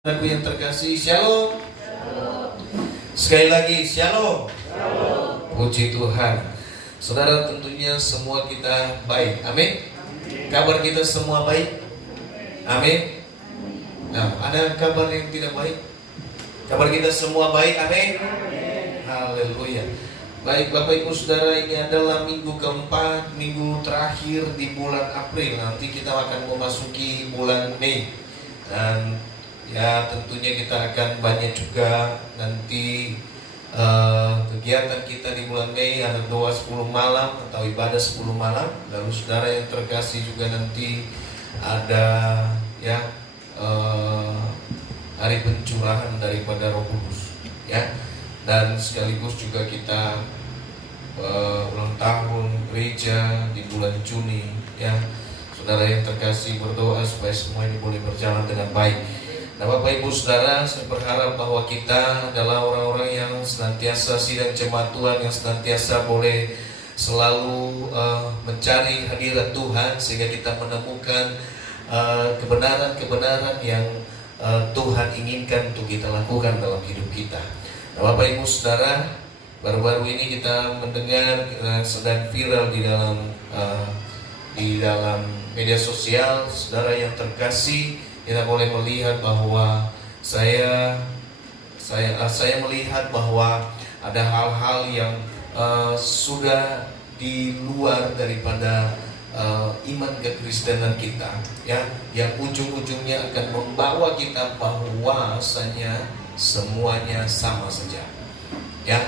Aku yang terkasih, shalom. Sekali lagi, shalom. Puji Tuhan. Saudara, tentunya semua kita baik. Amin. Kabar kita semua baik. Amin. Nah, ada kabar yang tidak baik? Kabar kita semua baik. Amin. Haleluya. Baik Bapak Ibu Saudara, ini adalah minggu keempat, minggu terakhir di bulan April. Nanti kita akan memasuki bulan Mei. Dan ya tentunya kita akan banyak juga nanti kegiatan kita di bulan Mei. Ada doa 10 malam atau ibadah 10 malam. Lalu saudara yang terkasih juga nanti ada ya hari pencurahan daripada Roh Kudus ya. Dan sekaligus juga kita ulang tahun gereja di bulan Juni ya. Saudara yang terkasih, berdoa supaya semua ini boleh berjalan dengan baik. Nah Bapak Ibu Saudara, saya berharap bahwa kita adalah orang-orang yang senantiasa sidang jemaat Tuhan, yang senantiasa boleh selalu mencari hadirat Tuhan, sehingga kita menemukan kebenaran-kebenaran yang Tuhan inginkan untuk kita lakukan dalam hidup kita. Nah Bapak Ibu Saudara, baru-baru ini kita mendengar sedang viral di dalam media sosial. Saudara yang terkasih, kita boleh melihat bahwa saya melihat bahwa ada hal-hal yang sudah di luar daripada iman kekristenan kita ya, yang ujung-ujungnya akan membawa kita bahwasanya semuanya sama saja ya.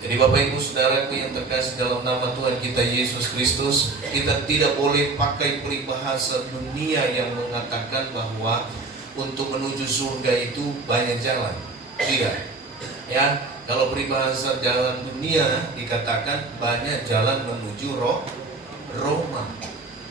Jadi Bapak Ibu Saudaraku yang terkasih, dalam nama Tuhan kita Yesus Kristus, kita tidak boleh pakai peribahasa dunia yang mengatakan bahwa untuk menuju surga itu banyak jalan. Tidak ya, kalau peribahasa jalan dunia dikatakan banyak jalan menuju Roma.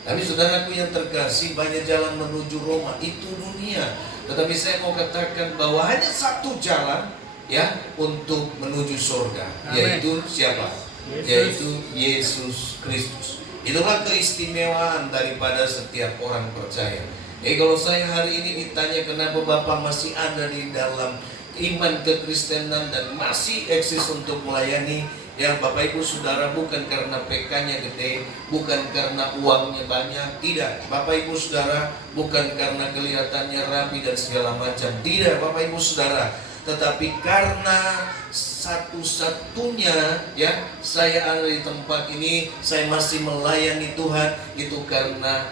Tapi saudaraku yang terkasih, banyak jalan menuju Roma itu dunia. Tetapi saya mau katakan bahwa hanya satu jalan ya untuk menuju surga. Amen. Yaitu siapa? Yaitu Yesus Kristus. Itulah keistimewaan daripada setiap orang percaya. Kalau saya hari ini ditanya kenapa Bapak masih ada di dalam iman kekristenan dan masih eksis untuk melayani, ya Bapak Ibu Saudara, bukan karena PK-nya gede, bukan karena uangnya banyak, tidak. Bapak Ibu Saudara, bukan karena kelihatannya rapi dan segala macam, tidak Bapak Ibu Saudara. Tetapi karena satu-satunya ya saya ada di tempat ini, saya masih melayani Tuhan, itu karena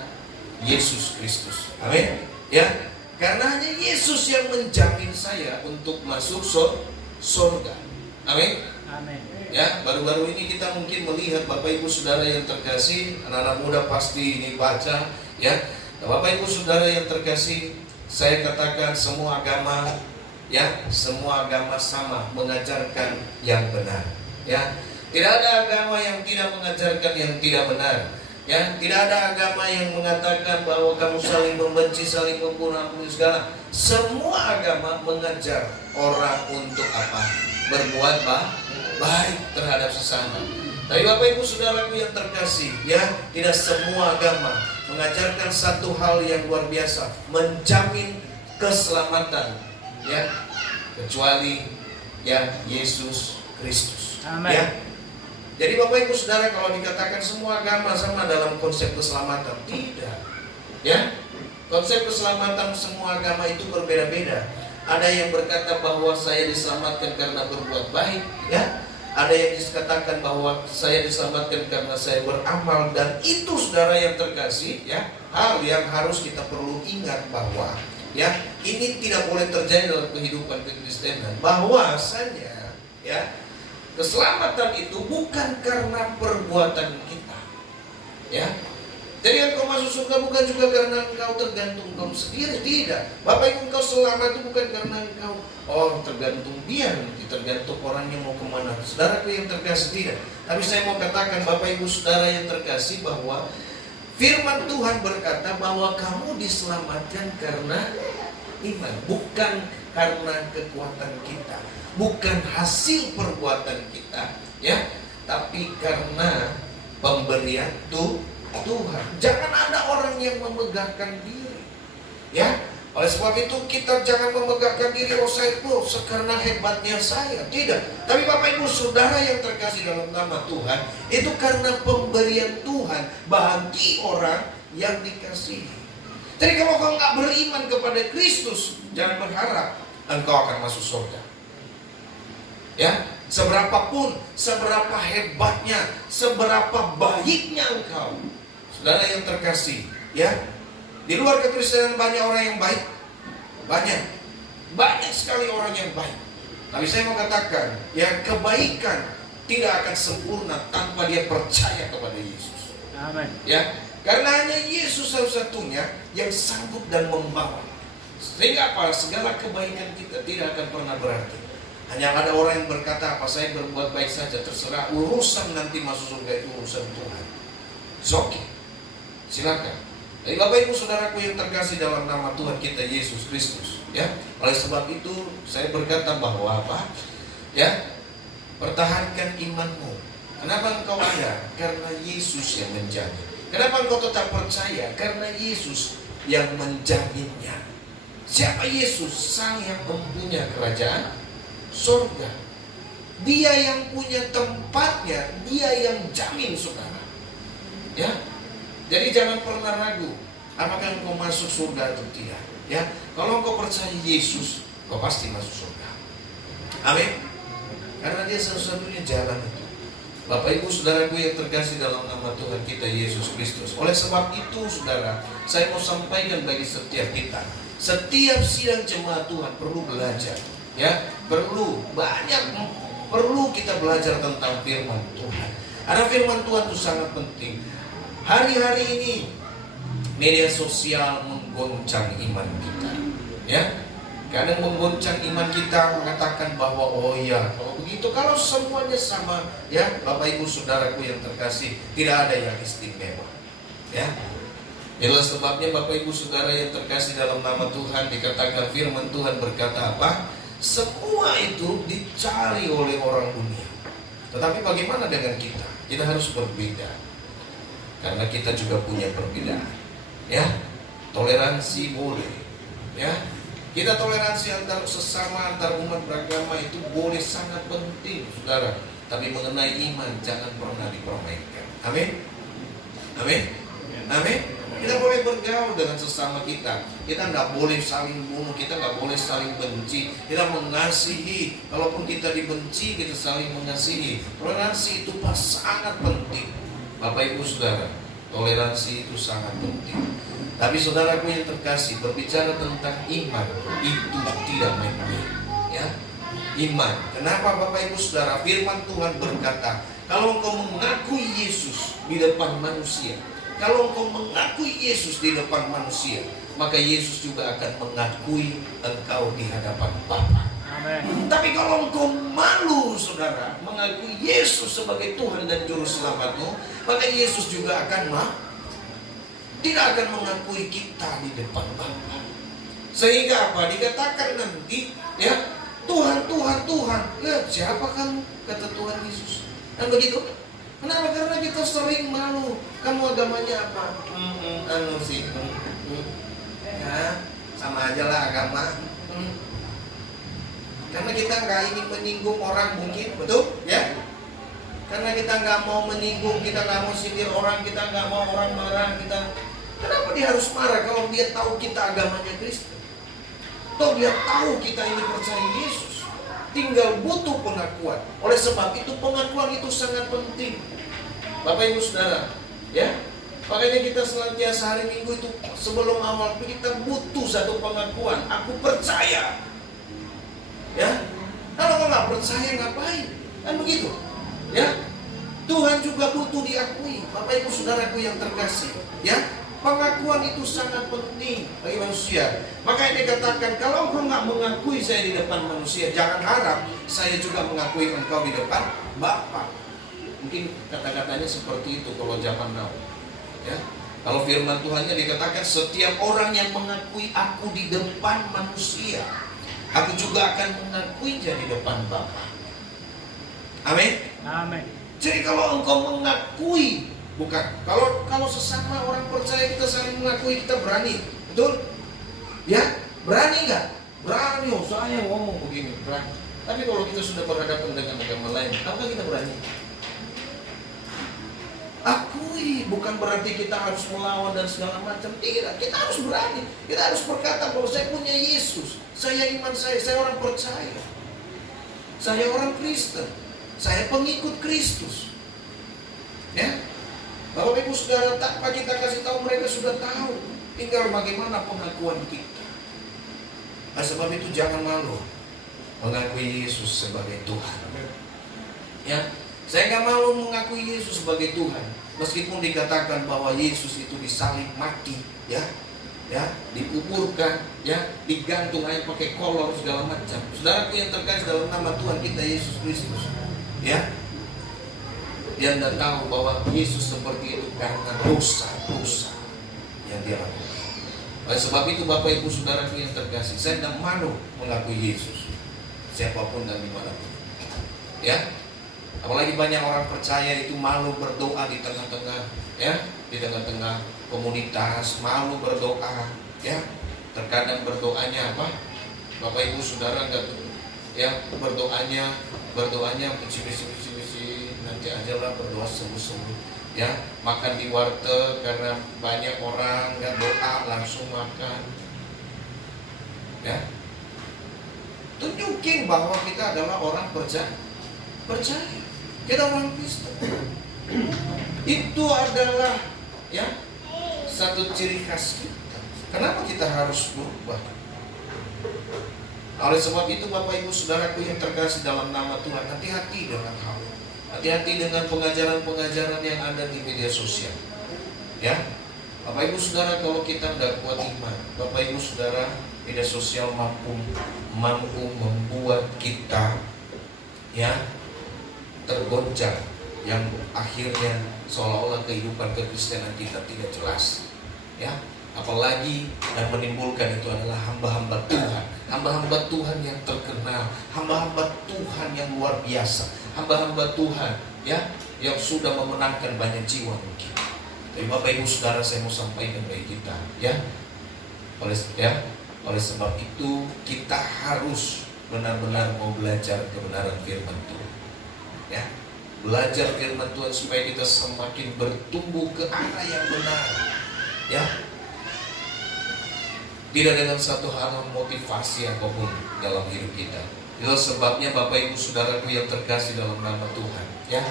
Yesus Kristus. Amin. Ya, karena hanya Yesus yang menjamin saya untuk masuk surga. Amin. Amin. Ya, baru-baru ini kita mungkin melihat Bapak Ibu Saudara yang terkasih, anak-anak muda pasti ini baca ya. Nah, Bapak Ibu Saudara yang terkasih, saya katakan semua agama ya, semua agama sama mengajarkan yang benar ya. Tidak ada agama yang tidak mengajarkan yang tidak benar ya. Tidak ada agama yang mengatakan bahwa kamu saling membenci, saling membunuh, segala. Semua agama mengajar orang untuk apa? Berbuat baik terhadap sesama. Tapi Bapak Ibu Saudaraku yang terkasih ya, tidak semua agama mengajarkan satu hal yang luar biasa, menjamin keselamatan ya, kecuali ya Yesus Kristus. Amen. Ya. Jadi Bapak Ibu Saudara, kalau dikatakan semua agama sama dalam konsep keselamatan, tidak. Ya. Konsep keselamatan semua agama itu berbeda-beda. Ada yang berkata bahwa saya diselamatkan karena berbuat baik, ya. Ada yang dikatakan bahwa saya diselamatkan karena saya beramal, dan itu saudara yang terkasih, ya, hal yang harus kita perlu ingat bahwa ya, ini tidak boleh terjadi dalam kehidupan kekristenan. Bahwasanya ya, keselamatan itu bukan karena perbuatan kita. Ya. Jadi engkau masuk surga bukan juga karena engkau tergantung engkau sendiri, tidak. Bapak Ibu, engkau selamat itu bukan karena engkau tergantung dia, tergantung orangnya mau kemana. Saudaraku yang terkasih, tidak. Tapi saya mau katakan Bapak Ibu Saudara yang terkasih bahwa firman Tuhan berkata bahwa kamu diselamatkan karena iman, bukan karena kekuatan kita, bukan hasil perbuatan kita, ya, tapi karena pemberian Tuhan. Jangan ada orang yang memegahkan diri, ya. Oleh sebab itu kita jangan memegahkan diri, oh saya itu karena hebatnya saya. Tidak. Tapi Bapak Ibu Saudara yang terkasih dalam nama Tuhan, itu karena pemberian Tuhan bagi orang yang dikasihi. Jadi kalau kau nggak beriman kepada Kristus, jangan berharap engkau akan masuk surga. Ya, seberapapun, seberapa hebatnya, seberapa baiknya engkau, saudara yang terkasih, ya. Di luar kekristenan banyak orang yang baik. Banyak sekali orang yang baik. Tapi saya mau katakan, ya, kebaikan tidak akan sempurna tanpa dia percaya kepada Yesus. Amin. Ya, karena hanya Yesus satu-satunya yang sanggup dan membawa. Sehingga apa? Segala kebaikan kita tidak akan pernah berarti. Hanya ada orang yang berkata, apa saya berbuat baik saja, terserah, urusan nanti masuk surga itu urusan Tuhan. It's okay. Silakan. Jadi Bapak Ibu Saudaraku yang terkasih dalam nama Tuhan kita Yesus Kristus, ya. Oleh sebab itu saya berkata bahwa apa? Ya, pertahankan imanmu. Kenapa engkau ada? Karena Yesus yang menjamin. Kenapa engkau tetap percaya? Karena Yesus yang menjaminnya. Siapa Yesus? Sang yang mempunyai kerajaan surga. Dia yang punya tempatnya, dia yang jamin, saudara. Ya. Jadi jangan pernah ragu apakah engkau masuk surga atau tidak. Ya, kalau engkau percaya Yesus, engkau pasti masuk surga. Amin. Karena dia satu-satunya jalan itu. Bapak Ibu Saudaraku yang terkasih dalam nama Tuhan kita Yesus Kristus. Oleh sebab itu, saudara, saya mau sampaikan bagi setiap kita, setiap sidang jemaat Tuhan perlu belajar. Ya, perlu kita belajar tentang firman Tuhan. Karena firman Tuhan itu sangat penting. Hari-hari ini media sosial menggoncang iman kita, ya. Kadang menggoncang iman kita, mengatakan bahwa oh iya, kalau begitu, kalau semuanya sama, ya, Bapak Ibu Saudaraku yang terkasih, tidak ada yang istimewa, ya. Itulah sebabnya Bapak Ibu Saudara yang terkasih dalam nama Tuhan, dikatakan firman Tuhan berkata apa? Semua itu dicari oleh orang dunia. Tetapi bagaimana dengan kita? Kita harus berbeda. Karena kita juga punya perbedaan, ya. Toleransi boleh, ya. Kita toleransi antar sesama, antar umat beragama itu boleh, sangat penting, saudara. Tapi mengenai iman jangan pernah dipermainkan. Amin. Amin. Amin. Kita boleh bergaul dengan sesama kita. Kita nggak boleh saling bunuh, kita nggak boleh saling benci. Kita mengasihi, kalaupun kita dibenci, kita saling mengasihi. Toleransi itu sangat penting. Bapak Ibu Saudara, toleransi itu sangat penting. Tapi saudaraku yang terkasih, berbicara tentang iman itu tidak main-main, ya. Iman. Kenapa Bapak Ibu Saudara? Firman Tuhan berkata, kalau engkau mengakui Yesus di depan manusia, kalau engkau mengakui Yesus di depan manusia, maka Yesus juga akan mengakui engkau di hadapan Bapa. Amen. Tapi kalau engkau malu, saudara, mengakui Yesus sebagai Tuhan dan Juru Selamatmu, maka Yesus juga akan tidak akan mengakui kita di depan Bapa. Sehingga apa? Dikatakan nanti, ya, Tuhan, Tuhan, Tuhan. Ya, siapa kamu? Kata Tuhan Yesus. Kan begitu? Kenapa? Karena kita sering malu. Kamu agamanya apa? Ya, sama aja lah agama. Karena kita nggak ingin menyinggung orang mungkin, betul? Ya. Karena kita nggak mau menyinggung, kita nggak mau sindir orang, kita nggak mau orang marah, kita. Kenapa dia harus marah kalau dia tahu kita agamanya Kristen? Toh dia tahu kita ini percaya Yesus. Tinggal butuh pengakuan. Oleh sebab itu pengakuan itu sangat penting. Bapak Ibu Saudara, ya. Makanya kita senantiasa hari Minggu itu sebelum awal kita butuh satu pengakuan. Aku percaya. Ya, kalau nggak percaya ngapain? Kan begitu, ya. Tuhan juga butuh diakui, Bapak Ibu Saudaraku yang terkasih, ya. Pengakuan itu sangat penting bagi manusia. Makanya dikatakan kalau engkau nggak mengakui saya di depan manusia, jangan harap saya juga mengakui engkau di depan Bapa. Mungkin kata-katanya seperti itu kalau zaman now, ya. Kalau firman Tuhannya dikatakan setiap orang yang mengakui aku di depan manusia, aku juga akan mengakuinya di depan Bapa. Amin. Amin. Jadi kalau engkau mengakui, bukan kalau sesama orang percaya kita saling mengakui, kita berani, betul? Ya, Berani nggak? Berani, oh saya ngomong begini, berani. Tapi kalau kita sudah berhadapan dengan agama lain, apakah kita berani? Akui, bukan berarti kita harus melawan dan segala macam. Tidak, kita harus berani. Kita harus berkata bahwa saya punya Yesus, saya iman saya orang percaya, saya orang Kristen, saya pengikut Kristus. Ya, Bapak Ibu Saudara, tanpa kita kasih tahu mereka sudah tahu. Tinggal bagaimana pengakuan kita. Nah, sebab itu jangan malu mengakui Yesus sebagai Tuhan. Ya, saya nggak malu mengakui Yesus sebagai Tuhan, meskipun dikatakan bahwa Yesus itu disalib mati, ya, dikuburkan, ya, digantung aja pakai kolor segala macam. Saudaraku yang terkasih dalam nama Tuhan kita Yesus Kristus, ya, dia tidak tahu bahwa Yesus seperti itu karena dosa-dosa yang dia lakukan. Oleh sebab itu Bapak Ibu Saudaraku yang terkasih, saya tidak malu mengakui Yesus, siapapun dan dimanapun, ya. Apalagi banyak orang percaya itu malu berdoa di tengah-tengah, ya, di tengah-tengah komunitas, malu berdoa, ya. Terkadang berdoanya apa? Bapak Ibu Saudara enggak, ya, berdoanya bisi-bisi, nanti ajalah berdoa sembuh-sembuh. Ya, makan di warteg karena banyak orang nggak doa langsung makan. Ya, tunjukin bahwa kita adalah orang percaya, kita orang Kristen. Itu adalah, ya, satu ciri khas kita. Kenapa kita harus berubah? Oleh sebab itu Bapak Ibu Saudaraku yang terkasih dalam nama Tuhan, hati-hati dengan hal. Hati-hati dengan pengajaran-pengajaran yang ada di media sosial. Ya, Bapak Ibu Saudara, kalau kita tidak kuat iman, Bapak Ibu Saudara, media sosial mampu membuat kita, ya, tergoncang, yang akhirnya seolah-olah kehidupan kekristenan kita tidak jelas. Ya, apalagi dan menimbulkan itu adalah hamba-hamba Tuhan, hamba-hamba Tuhan yang terkenal, hamba-hamba Tuhan yang luar biasa, hamba-hamba Tuhan, ya, yang sudah memenangkan banyak jiwa mungkin. Tapi Bapak Ibu Saudara, saya mau sampaikan bagi kita, ya, oleh sebab itu kita harus benar-benar mau belajar kebenaran firman Tuhan, ya, belajar firman Tuhan supaya kita semakin bertumbuh ke arah yang benar, ya. Tidak dengan satu hal motivasi apapun dalam hidup kita. Itu sebabnya Bapak Ibu Saudaraku yang terkasih dalam nama Tuhan, ya,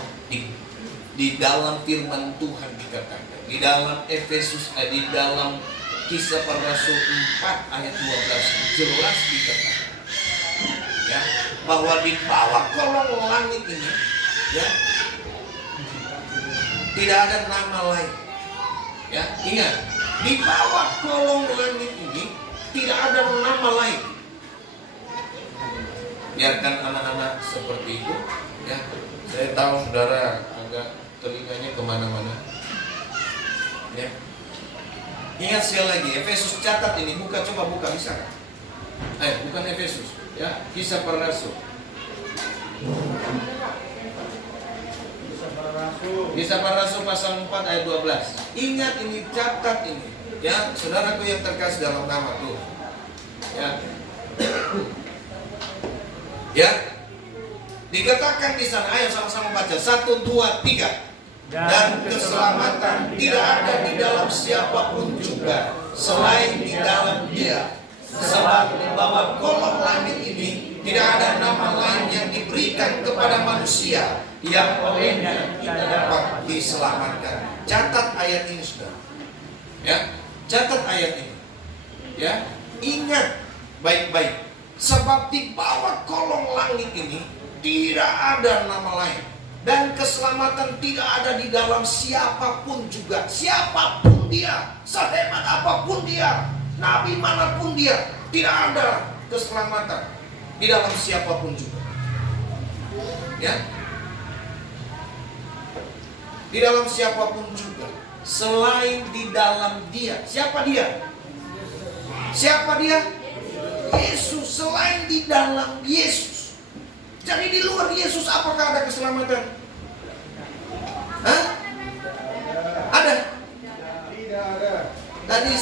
di dalam firman Tuhan dikatakan, di dalam di dalam Kisah Para Rasul 4 ayat 12 jelas dikatakan, ya, bahwa di bawah kolong langit ini, ya, tidak ada nama lain. Ya, ingat, di bawah kolong langit ini tidak ada nama lain. Biarkan anak-anak seperti itu, ya. Saya tahu saudara agak telinganya kemana-mana, ya. Ingat sekali lagi, Efesus, catat ini, coba buka, bisa kan? Bukan Efesus, ya, Kisah Para Rasul. Kisah Para Rasul pasal 4 ayat 12. Ingat ini, catat ini, ya, saudaraku yang terkasih dalam nama Tuhan, ya. Ya, dikatakan di sana, ayo sama-sama baca, 1, 2, 3. Dan keselamatan tidak ada di dalam siapapun juga selain di dalam Dia. Sebab di bawah kolong langit ini tidak ada nama lain yang diberikan kepada manusia yang olehnya kita dapat diselamatkan. Catat ayat ini, saudara. Ya, catat ayat ini. Ya, ingat baik-baik. Sebab di bawah kolong langit ini tidak ada nama lain, dan keselamatan tidak ada di dalam siapapun juga. Siapapun dia, sehebat apapun dia, nabi manapun dia, tidak ada keselamatan di dalam siapapun juga. Ya, di dalam siapapun juga selain di dalam Dia. Siapa Dia? Siapa Dia? Yesus. Selain di dalam Yesus. Jadi di luar Yesus apakah ada keselamatan? Hah? Ada? Tidak ada. Tadi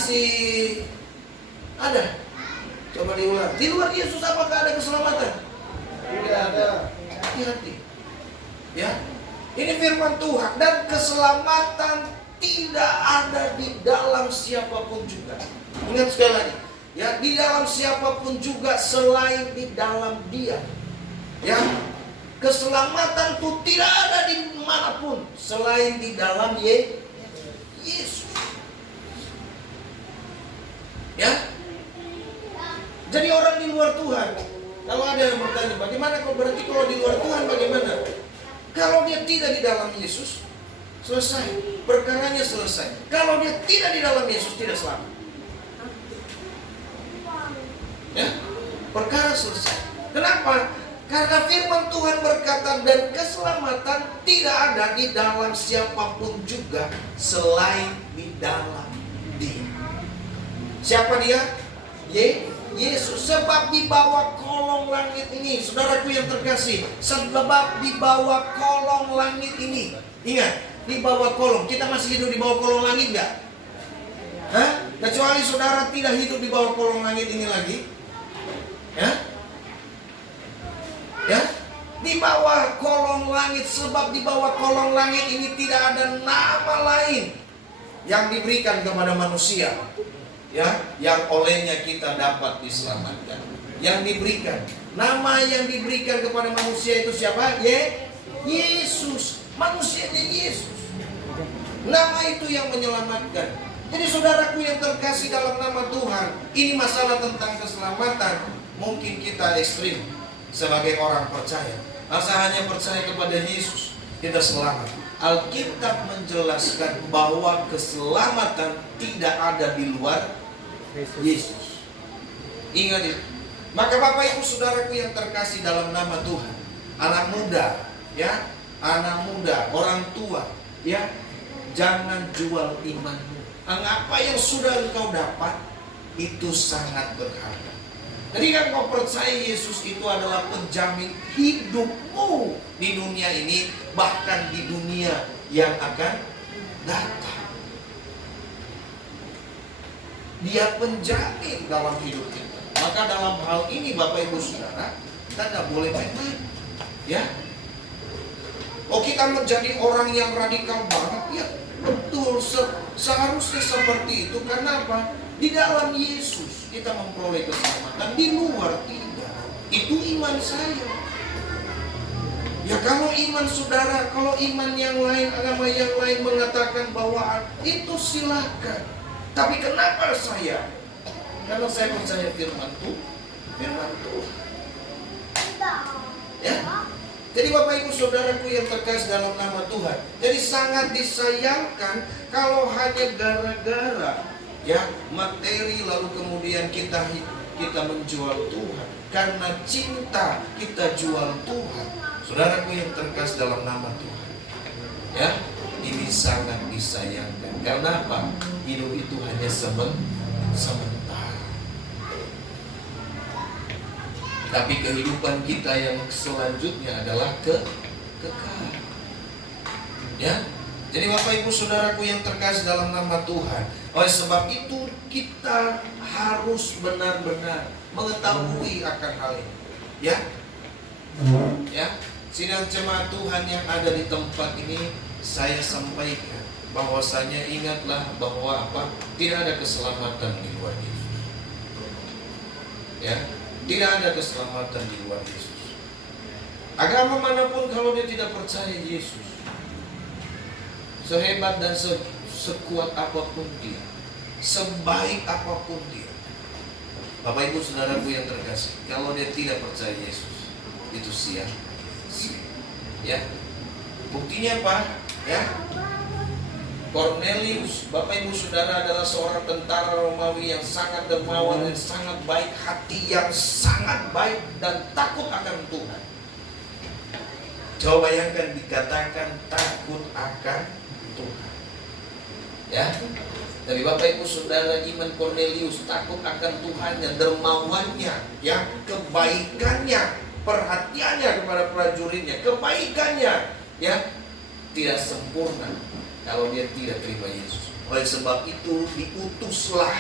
ada. Coba diulang. Di luar Yesus apakah ada keselamatan? Tidak ada. Hati-hati. Ya. Ini firman Tuhan, dan keselamatan tidak ada di dalam siapapun juga. Ingat sekali lagi, ya, di dalam siapapun juga selain di dalam Dia. Ya. Keselamatan itu tidak ada di manapun selain di dalam Yesus. Ya. Jadi orang di luar Tuhan, kalau ada yang bertanya, bagaimana kok berarti kalau di luar Tuhan bagaimana? Kalau dia tidak di dalam Yesus, selesai. Perkaranya selesai. Kalau dia tidak di dalam Yesus, tidak selamat. Ya, perkara selesai. Kenapa? Karena firman Tuhan berkata, dan keselamatan tidak ada di dalam siapapun juga selain di dalam Dia. Siapa Dia? Yesus. Sebab di bawah kolong langit ini, saudaraku yang terkasih, sebab di bawah kolong langit ini, ingat, di bawah kolong, kita masih hidup di bawah kolong langit gak? Hah? Kecuali saudara tidak hidup di bawah kolong langit ini lagi. Ya? Ya? Di bawah kolong langit, sebab di bawah kolong langit ini tidak ada nama lain yang diberikan kepada manusia, ya, yang olehnya kita dapat diselamatkan. Yang diberikan, nama yang diberikan kepada manusia itu siapa? Yesus. Manusianya Yesus. Nama itu yang menyelamatkan. Jadi saudaraku yang terkasih dalam nama Tuhan, ini masalah tentang keselamatan. Mungkin kita ekstrim sebagai orang percaya. Masa hanya percaya kepada Yesus kita selamat. Alkitab menjelaskan bahwa keselamatan tidak ada di luar Yesus. Ingat itu. Maka Bapak Ibu Saudaraku yang terkasih dalam nama Tuhan, anak muda, ya, anak muda, orang tua, ya, jangan jual imanmu. Apa yang sudah engkau dapat itu sangat berharga. Ketika engkau percaya Yesus itu adalah penjamin hidupmu di dunia ini, bahkan di dunia yang akan datang. Dia penjamin dalam hidup kita. Maka dalam hal ini Bapak Ibu Saudara, kita tidak boleh main-main. Ya. Oh, kita menjadi orang yang radikal banget, ya betul. Seharusnya seperti itu. Karena apa? Di dalam Yesus kita memperoleh keselamatan, di luar tidak. Itu iman saya. Ya kalau iman saudara, kalau iman yang lain, agama yang lain mengatakan bahwa itu silakan. Tapi kenapa saya? Karena saya percaya firman Tuhan. Ya. Jadi Bapak Ibu Saudaraku yang terkasih dalam nama Tuhan, jadi sangat disayangkan kalau hanya gara-gara, ya, materi lalu kemudian kita menjual Tuhan. Karena cinta kita jual Tuhan. Saudaraku yang terkasih dalam nama Tuhan, ya, ini sangat disayangkan. Karena apa? Hidup itu hanya sementara. Tapi kehidupan kita yang selanjutnya adalah kekal. Ya. Jadi Bapak Ibu Saudaraku yang terkasih dalam nama Tuhan, oleh sebab itu kita harus benar-benar mengetahui akan hal ini. Ya. Ya. Sidang jemaat Tuhan yang ada di tempat ini, saya sampaikan bahwasanya ingatlah bahwa apa? Tidak ada keselamatan di luar Yesus. Ya. Tidak ada keselamatan di luar Yesus. Agama manapun kalau dia tidak percaya Yesus, sehebat dan sekuat apapun dia, sebaik apapun dia, Bapak Ibu Saudaraku yang terkasih, kalau dia tidak percaya Yesus, itu sia-sia. Ya. Buktinya apa? Ya. Cornelius, Bapak Ibu Saudara, adalah seorang tentara Romawi yang sangat dermawan dan sangat baik hati, yang sangat baik dan takut akan Tuhan. Coba bayangkan dikatakan takut akan Tuhan. Ya. Dari Bapak Ibu Saudara, iman Cornelius, takut akan Tuhannya, dermawannya, ya, kebaikannya, perhatiannya kepada prajuritnya, kebaikannya, ya, tidak sempurna kalau dia tidak terima Yesus. Oleh sebab itu diutuslah,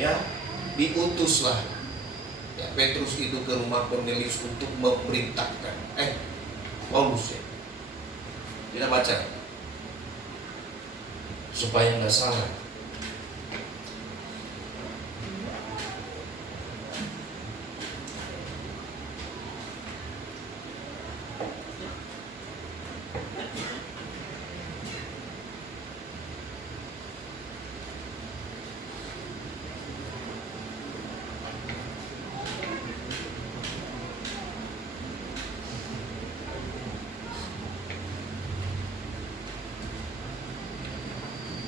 ya, diutuslah ya, Petrus itu ke rumah Kornelius untuk memerintahkan. Paulus ya. Kita baca supaya nggak salah.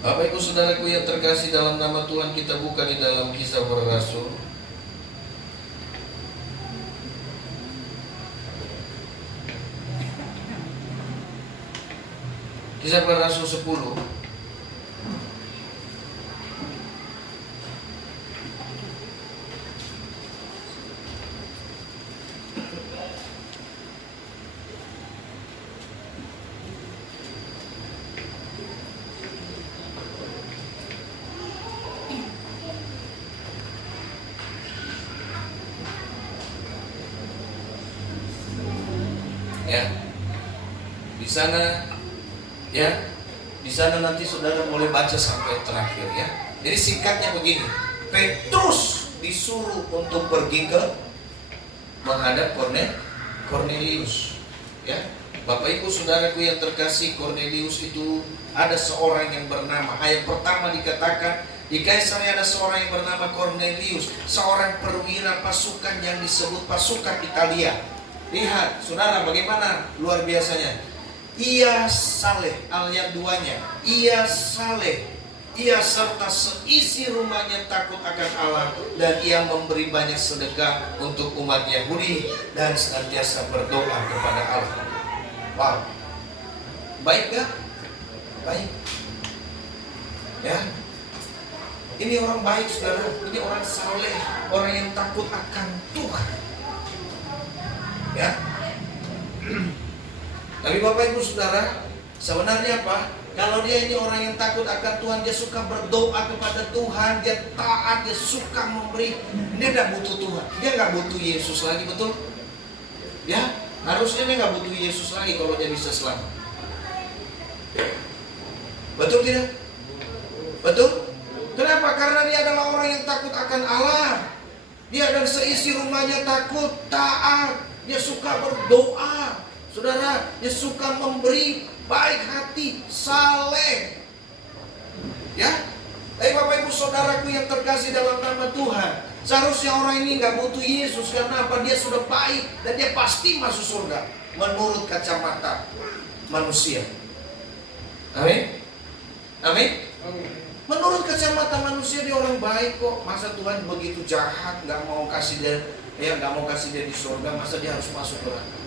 Bapak Ibu Saudaraku yang terkasih dalam nama Tuhan, kita buka di dalam Kisah Para Rasul. Kisah Para Rasul 10. Ya, di sana ya, di sana nanti saudara boleh baca sampai terakhir ya. Jadi singkatnya begini, Petrus disuruh untuk pergi ke menghadap Kornelius. Ya, Bapak Ibu Saudaraku yang terkasih, Kornelius itu ada seorang yang bernama, ayat pertama dikatakan di Kaisarea ada seorang yang bernama Kornelius, seorang perwira pasukan yang disebut pasukan Italia. Lihat saudara bagaimana luar biasanya. Ia saleh, ayat 2-nya, ia saleh, ia serta seisi rumahnya takut akan Allah, dan ia memberi banyak sedekah untuk umat Yahudi dan senantiasa berdoa kepada Allah. Wow, baik gak? Baik ya, ini orang baik saudara, ini orang saleh, orang yang takut akan Tuhan ya. Tapi Bapak Ibu Saudara, sebenarnya apa? Kalau dia ini orang yang takut akan Tuhan, dia suka berdoa kepada Tuhan, dia taat, dia suka memberi, dia tidak butuh Tuhan, dia nggak butuh Yesus lagi, betul? Ya, harusnya dia nggak butuh Yesus lagi kalau dia bisa selamat. Betul tidak? Betul? Kenapa? Karena dia adalah orang yang takut akan Allah. Dia dan seisi rumahnya takut, taat. Dia suka berdoa, saudara. Dia suka memberi, baik hati, saleh. Ya, Bapak Ibu Saudaraku yang terkasih dalam nama Tuhan, seharusnya orang ini nggak butuh Yesus. Karena apa? Dia sudah baik dan dia pasti masuk surga menurut kacamata manusia. Amin. Amin. Menurut kacamata manusia dia orang baik kok. Masa Tuhan begitu jahat, nggak mau kasih dia, nggak mau kasih dia di surga, masa dia harus masuk neraka?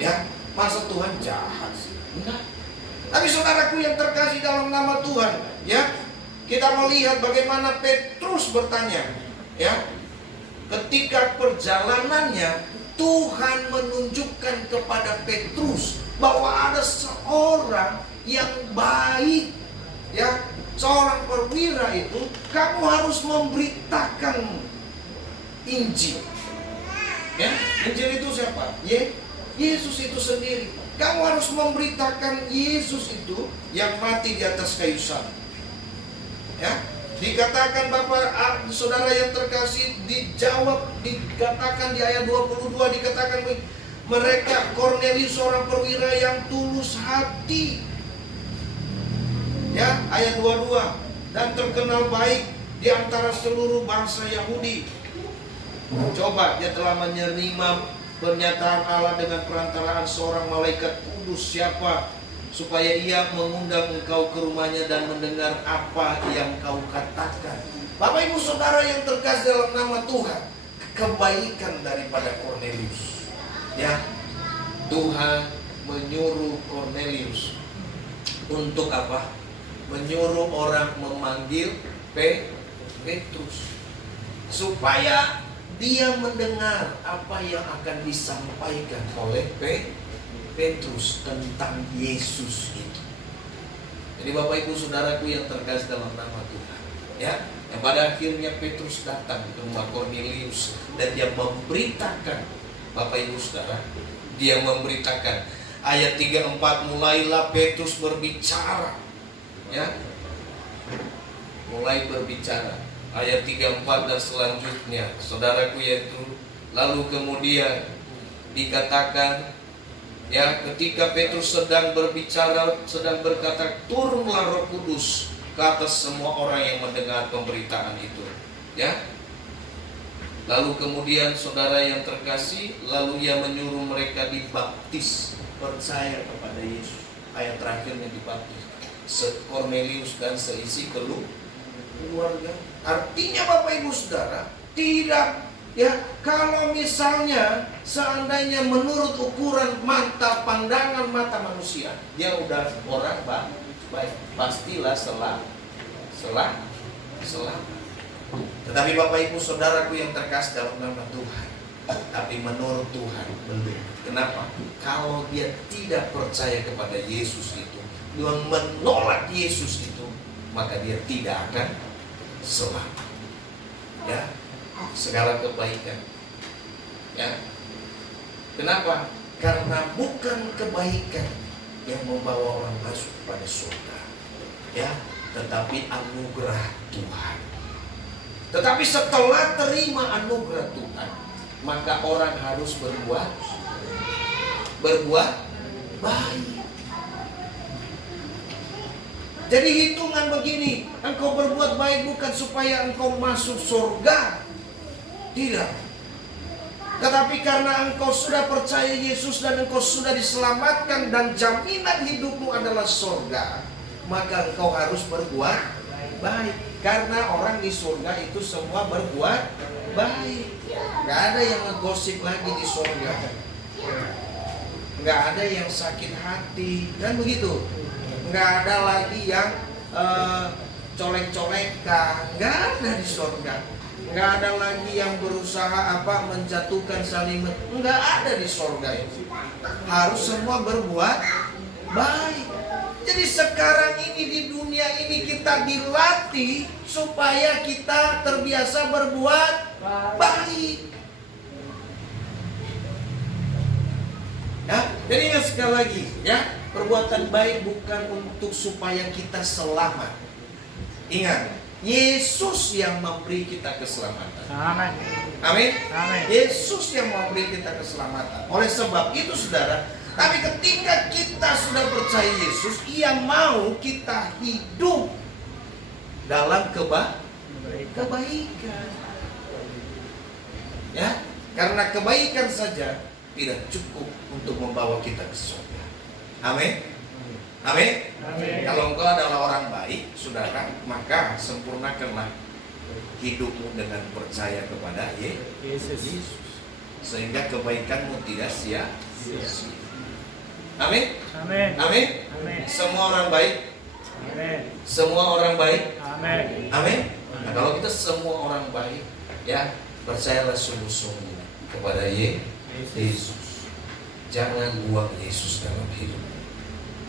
Ya, masa Tuhan jahat sih? Enggak. Tapi saudaraku yang terkasih dalam nama Tuhan, ya, kita melihat bagaimana Petrus bertanya, ya, ketika perjalanannya Tuhan menunjukkan kepada Petrus bahwa ada seorang yang baik, ya, seorang perwira itu, kamu harus memberitakan Injil. Ya, Injil itu siapa? Yesus itu sendiri. Kamu harus memberitakan Yesus itu yang mati di atas kayu salib. Ya, dikatakan Bapak Saudara yang terkasih, dijawab, dikatakan di ayat 22, dikatakan mereka, Kornelius seorang perwira yang tulus hati. Ya, ayat 22, dan terkenal baik di antara seluruh bangsa Yahudi. Coba, dia telah menerima pernyataan Allah dengan perantaraan seorang malaikat kudus. Siapa? Supaya ia mengundang engkau ke rumahnya dan mendengar apa yang kau katakan. Bapak Ibu Saudara yang terkasih dalam nama Tuhan, kebaikan daripada Kornelius. Ya, Tuhan menyuruh Kornelius untuk apa? Menyuruh orang memanggil Petrus supaya dia mendengar apa yang akan disampaikan oleh Petrus tentang Yesus itu. Jadi Bapak Ibu Saudaraku yang terkasih dalam nama Tuhan, Ya, yang pada akhirnya Petrus datang ke rumah Kornelius dan dia memberitakan, Bapak Ibu Saudara, dia memberitakan. Ayat 34, mulailah Petrus berbicara, ya, mulai berbicara. Ayat 34 dan selanjutnya, saudaraku, yaitu lalu kemudian dikatakan, ya, ketika Petrus sedang berbicara, sedang berkata, turunlah Roh Kudus ke atas semua orang yang mendengar pemberitaan itu, ya. Lalu kemudian saudara yang terkasih, lalu ia menyuruh mereka dibaptis, percaya kepada Yesus. Ayat terakhirnya dibaptis, Kornelius dan seisi keluarga. Artinya Bapak Ibu Saudara, tidak, ya, kalau misalnya seandainya menurut ukuran mata, pandangan mata manusia, dia udah orang baik, pastilah selamat. Tetapi Bapak Ibu Saudaraku yang terkasih dalam nama Tuhan, tapi menurut Tuhan belum. Kenapa? Kalau dia tidak percaya kepada Yesus itu, dia menolak Yesus itu, maka dia tidak akan selamat. Ya, segala kebaikan. Ya. Kenapa? Karena bukan kebaikan yang membawa orang masuk pada surga, ya, tetapi anugerah Tuhan. Tetapi setelah terima anugerah Tuhan, maka orang harus berbuat baik. Jadi hitungan begini, engkau berbuat baik bukan supaya engkau masuk surga, tidak. Tetapi karena engkau sudah percaya Yesus dan engkau sudah diselamatkan dan jaminan hidupmu adalah surga, maka engkau harus berbuat baik. Karena orang di surga itu semua berbuat baik. Gak ada yang ngegosip lagi di surga. Gak ada yang sakit hati, kan begitu. Gak ada lagi yang colek-colekan. Gak ada di surga. Nggak ada lagi yang berusaha menjatuhkan saling. Nggak ada di surga itu. Harus semua berbuat baik. Jadi sekarang ini di dunia ini kita dilatih supaya kita terbiasa berbuat baik. Ya, jadi sekali lagi, ya, perbuatan baik bukan untuk supaya kita selamat. Ingat, Yesus yang memberi kita keselamatan. Amin. Amin. Amin. Yesus yang memberi kita keselamatan. Oleh sebab itu saudara, tapi ketika kita sudah percaya Yesus, Ia mau kita hidup dalam kebaikan. Ya, karena kebaikan saja tidak cukup untuk membawa kita ke surga. Amin. Amin. Amin. Kalau engkau adalah orang baik, saudara, maka sempurnakanlah hidupmu dengan percaya kepada Yesus, sehingga kebaikanmu tidak sia-sia. Amin. Amin. Amin. Amin. Semua orang baik. Amin. Semua orang baik. Amin. Amin. Nah, kalau kita semua orang baik, ya, percayalah sungguh-sungguh kepada Yesus. Jangan buang Yesus dalam hidup.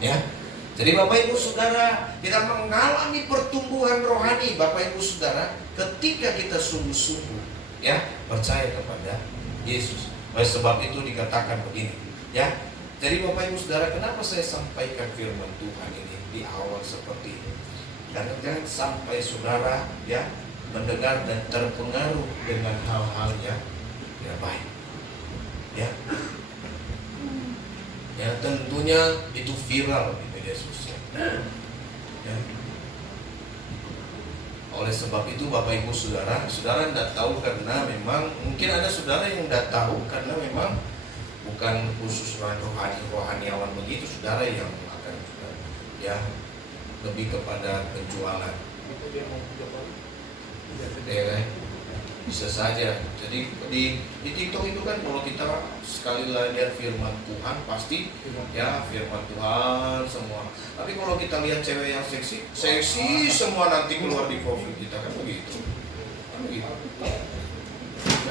Ya. Jadi Bapak Ibu Saudara, kita mengalami pertumbuhan rohani Bapak Ibu Saudara ketika kita sungguh-sungguh, ya, percaya kepada Yesus. Oleh sebab itu dikatakan begini, ya. Jadi Bapak Ibu Saudara, kenapa saya sampaikan firman Tuhan ini di awal seperti ini? Karena jangan sampai saudara, ya, mendengar dan terpengaruh dengan hal-hal yang tidak baik. Ya. Ya, tentunya itu viral di media sosial. Ya. Oleh sebab itu Bapak Ibu Saudara, saudara tidak tahu karena memang mungkin ada saudara yang tidak tahu karena memang bukan khusus rohaniawan begitu, saudara yang akan, ya, lebih kepada penjualan. Ya, kan? Bisa saja. Jadi di TikTok itu kan kalau kita sekali lihat firman Tuhan pasti, ya, firman Tuhan semua. Tapi kalau kita lihat cewek yang seksi semua nanti keluar di profil kita, kan begitu. Kan begitu.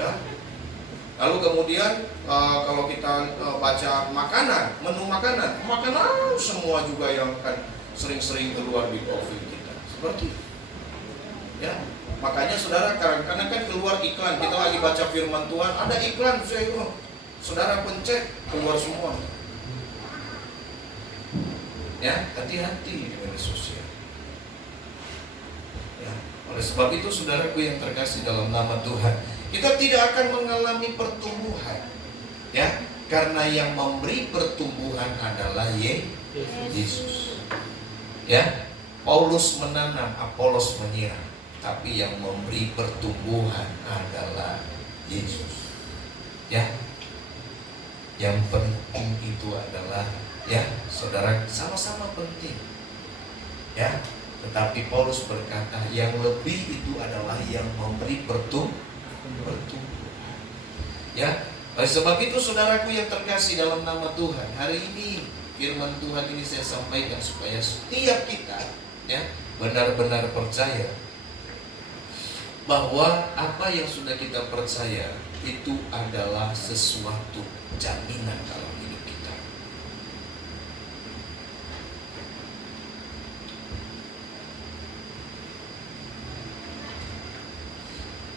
Ya. Lalu kemudian kalau kita baca makanan, menu makanan semua juga yang akan sering-sering keluar di profil kita. Seperti itu. Ya, makanya saudara kadang-kadang kan keluar iklan, kita lagi baca firman Tuhan, ada iklan, saudara pencet, keluar semua. Ya, hati-hati di media sosial. Ya, oleh sebab itu saudaraku yang terkasih dalam nama Tuhan, kita tidak akan mengalami pertumbuhan. Ya, karena yang memberi pertumbuhan adalah Yesus. Ya, Paulus menanam, Apolos menyiram, tapi yang memberi pertumbuhan adalah Yesus. Ya, yang penting itu adalah, ya saudara, sama-sama penting. Ya, tetapi Paulus berkata yang lebih itu adalah yang memberi pertumbuhan. Ya, oleh sebab itu saudaraku yang terkasih dalam nama Tuhan, hari ini firman Tuhan ini saya sampaikan supaya setiap kita, ya, benar-benar percaya bahwa apa yang sudah kita percaya itu adalah sesuatu jaminan dalam hidup kita.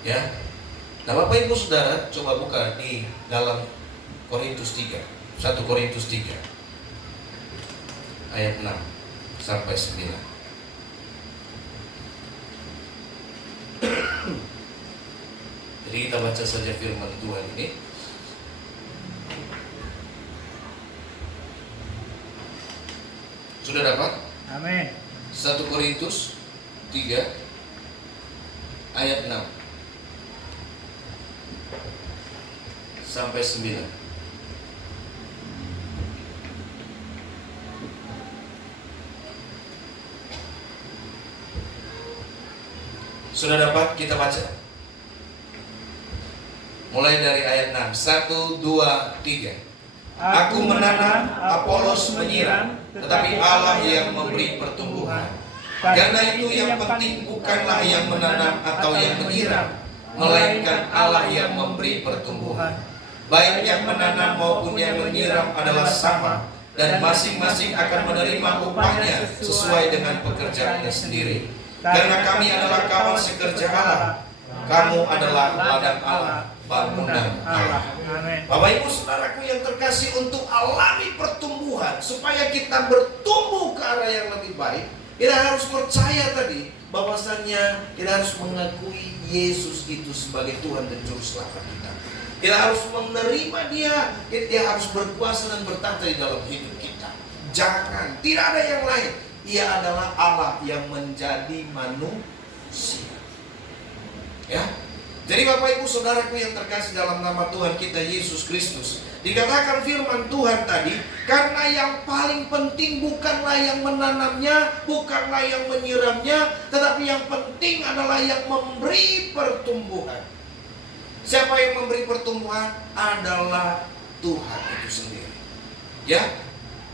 Ya. Nah, Bapak Ibu Saudara, coba buka di dalam Korintus 3, 1 Korintus 3 ayat 6 sampai 9. Jadi kita baca saja firman Tuhan ini. Sudah dapat? Amin. 1 Korintus 3 ayat 6 sampai 9. Sudah dapat? Kita baca. Mulai dari ayat 6. 1, 2, 3. Aku menanam, Apolos menyiram, tetapi Allah yang memberi pertumbuhan. Karena itu yang penting bukanlah yang menanam atau yang menyiram, melainkan Allah yang memberi pertumbuhan. Baik yang menanam maupun yang menyiram adalah sama, dan masing-masing akan menerima upahnya sesuai dengan pekerjaannya sendiri. Karena kami adalah kawan sekerja Allah, kamu adalah ladang Allah, bangunan Allah. Bapak Ibu Saudaraku yang terkasih, untuk alami pertumbuhan, supaya kita bertumbuh ke arah yang lebih baik, kita harus percaya tadi bahwasannya kita harus mengakui Yesus itu sebagai Tuhan dan Juru Selamat kita. Kita harus menerima Dia harus berkuasa dan bertata di dalam hidup kita. Jangan, tidak ada yang lain. Ia adalah Allah yang menjadi manusia. Ya. Jadi Bapak Ibu Saudaraku yang terkasih dalam nama Tuhan kita Yesus Kristus, dikatakan firman Tuhan tadi, karena yang paling penting bukanlah yang menanamnya, bukanlah yang menyiramnya, tetapi yang penting adalah yang memberi pertumbuhan. Siapa yang memberi pertumbuhan? Adalah Tuhan itu sendiri. Ya,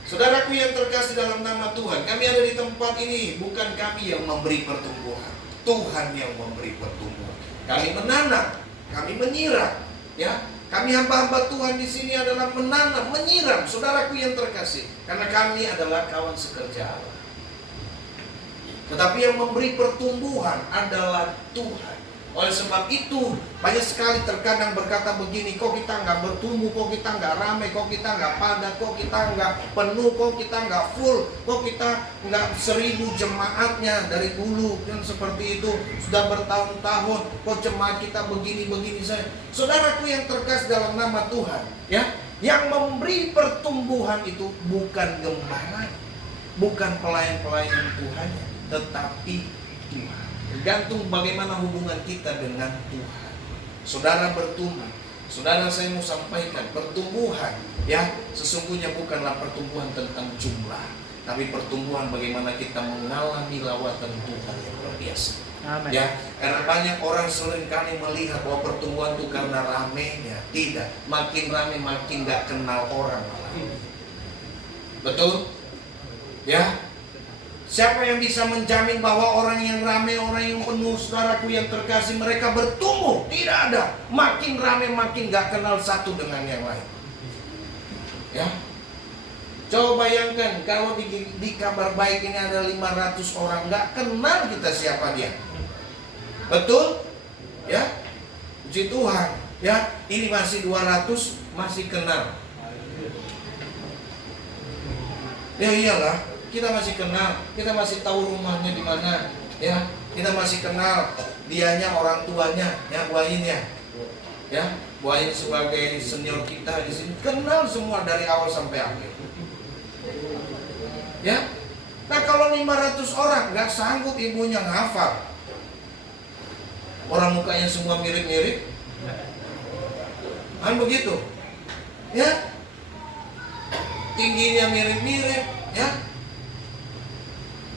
saudaraku yang terkasih dalam nama Tuhan, kami ada di tempat ini, bukan kami yang memberi pertumbuhan, Tuhan yang memberi pertumbuhan. Kami menanam, kami menyiram, ya. Kami hamba-hamba Tuhan di sini adalah menanam, menyiram, saudaraku yang terkasih, karena kami adalah kawan sekerja Allah. Tetapi yang memberi pertumbuhan adalah Tuhan. Oleh sebab itu, banyak sekali terkadang berkata begini, kok kita nggak bertumbuh, kok kita nggak ramai, kok kita nggak padat, kok kita nggak penuh, kok kita nggak full, kok kita nggak 1000 jemaatnya dari dulu, kan seperti itu, sudah bertahun-tahun, kok jemaat kita begini-begini saja. Saudaraku yang terkasih dalam nama Tuhan, ya, yang memberi pertumbuhan itu bukan gembala, bukan pelayan-pelayan Tuhannya, tetapi Tuhan. Tergantung bagaimana hubungan kita dengan Tuhan. Saudara bertumbuh. Saudara, saya mau sampaikan, pertumbuhan, ya, sesungguhnya bukanlah pertumbuhan tentang jumlah, tapi pertumbuhan bagaimana kita mengalami lawatan Tuhan yang luar biasa. Amen. Ya, karena banyak orang seringkali melihat bahwa pertumbuhan itu karena ramenya. Tidak, makin rame makin gak kenal orang malah. Betul? Ya. Siapa yang bisa menjamin bahwa orang yang ramai, orang yang penuh, saudaraku yang terkasih, mereka bertumbuh? Tidak ada. Makin ramai makin gak kenal satu dengan yang lain. Ya. Coba bayangkan kalau di Kabar Baik ini ada 500 orang, gak kenal kita siapa dia. Betul? Ya, puji Tuhan. Ya, ini masih 200 masih kenal. Ya iyalah, kita masih kenal, kita masih tahu rumahnya di mana, ya, kita masih kenal dianya, orang tuanya, ya, Bu Ain ya, Bu Ain sebagai senior kita di sini kenal semua dari awal sampai akhir. Ya, nah kalau 500 orang nggak sanggup ibunya ngafal, orang mukanya semua mirip-mirip, kan begitu, ya. Tingginya mirip-mirip, ya.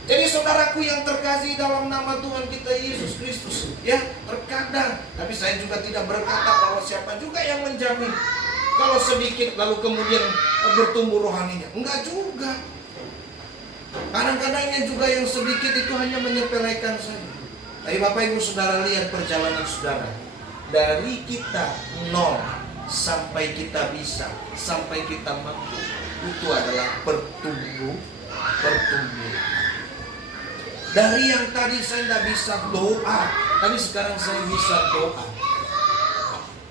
Jadi saudaraku yang terkasih dalam nama Tuhan kita Yesus Kristus, ya, terkadang, tapi saya juga tidak berkata bahwa siapa juga yang menjamin kalau sedikit lalu kemudian bertumbuh rohaninya. Enggak juga. Kadang-kadangnya juga yang sedikit itu hanya menyepelekan saja. Tapi Bapak Ibu Saudara lihat perjalanan saudara, dari kita nol sampai kita bisa, sampai kita mampu, itu adalah bertumbuh. Dari yang tadi saya tidak bisa doa, tapi sekarang saya bisa doa.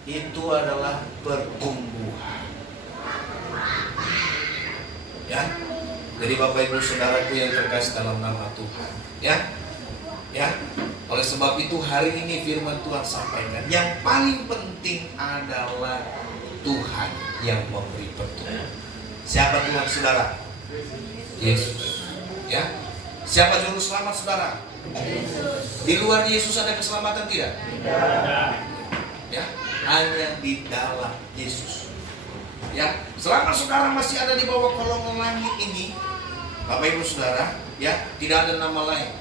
Itu adalah pertumbuhan. Ya. Jadi Bapak Ibu Saudaraku yang terkasih dalam nama Tuhan, ya. Ya. Oleh sebab itu hari ini firman Tuhan sampaikan, yang paling penting adalah Tuhan yang memberi pertumbuhan. Siapa Tuhan saudara? Yesus. Ya. Siapa juru selamat saudara? Yesus. Di luar Yesus ada keselamatan tidak? Tidak. Ya, hanya di dalam Yesus. Ya, selama saudara masih ada di bawah kolong langit ini, Bapak Ibu Saudara, ya, tidak ada nama lain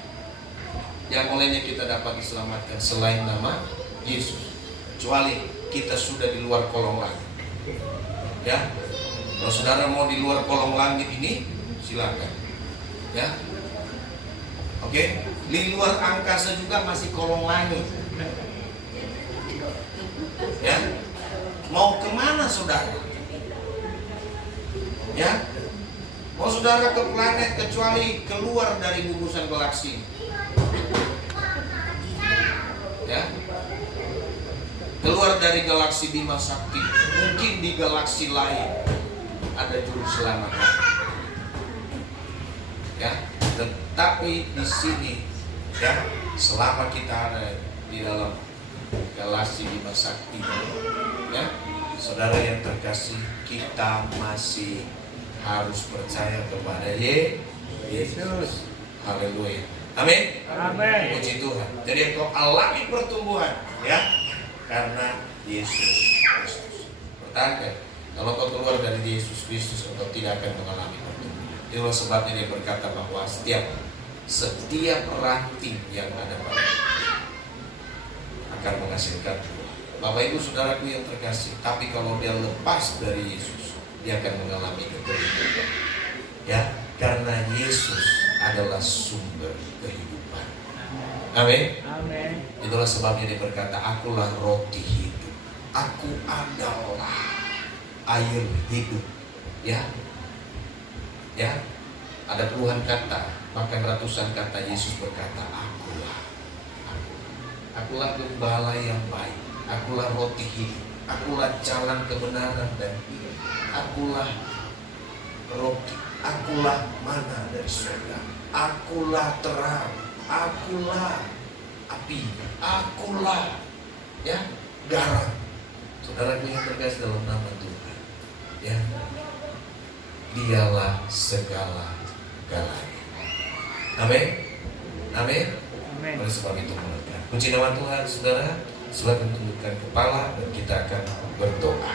yang olehnya kita dapat diselamatkan selain nama Yesus. Kecuali kita sudah di luar kolong langit. Ya. Kalau saudara mau di luar kolong langit ini, silakan. Ya. Oke, di luar angkasa juga masih kolong langit. Ya. Mau kemana saudara? Ya. Mau saudara ke planet kecuali keluar dari gugusan galaksi. Ya. Keluar dari galaksi Bima Sakti, mungkin di galaksi lain ada juru selamat. Ya, tetapi di sini, ya, selama kita ada di dalam galaksi Bima Sakti, ya, saudara yang terkasih, kita masih harus percaya kepada Yesus. Haleluya. Amin. Amin. Puji Tuhan. Jadi engkau alami pertumbuhan, ya, karena Yesus Kristus. Pertanyaan, kalau kau keluar dari Yesus Kristus, engkau tidak akan mengalami pertumbuhan. Itulah sebabnya dia berkata bahwa setiap ranting yang ada pada akan menghasilkan buah. Bapak Ibu Saudaraku yang terkasih, tapi kalau dia lepas dari Yesus, dia akan mengalami kekeringan. Ya, karena Yesus adalah sumber kehidupan. Amin. Amin. Itulah sebabnya dia berkata, akulah roti hidup. Aku adalah air hidup. Ya. Ya. Ada puluhan kata, bahkan ratusan kata Yesus berkata, akulah. Akulah gembala yang baik. Akulah roti hidup. Akulah jalan kebenaran dan hidup. Akulah roti. Akulah mana dari surga. Akulah terang. Akulah api. Akulah, ya, garam. Saudaraku yang terkasih dalam nama Tuhan, ya, dialah segala-galanya. Amin. Amin. Amin. Oleh sebab itu mulakan. Puji nama Tuhan, saudara. Silakan tundukkan kepala dan kita akan berdoa.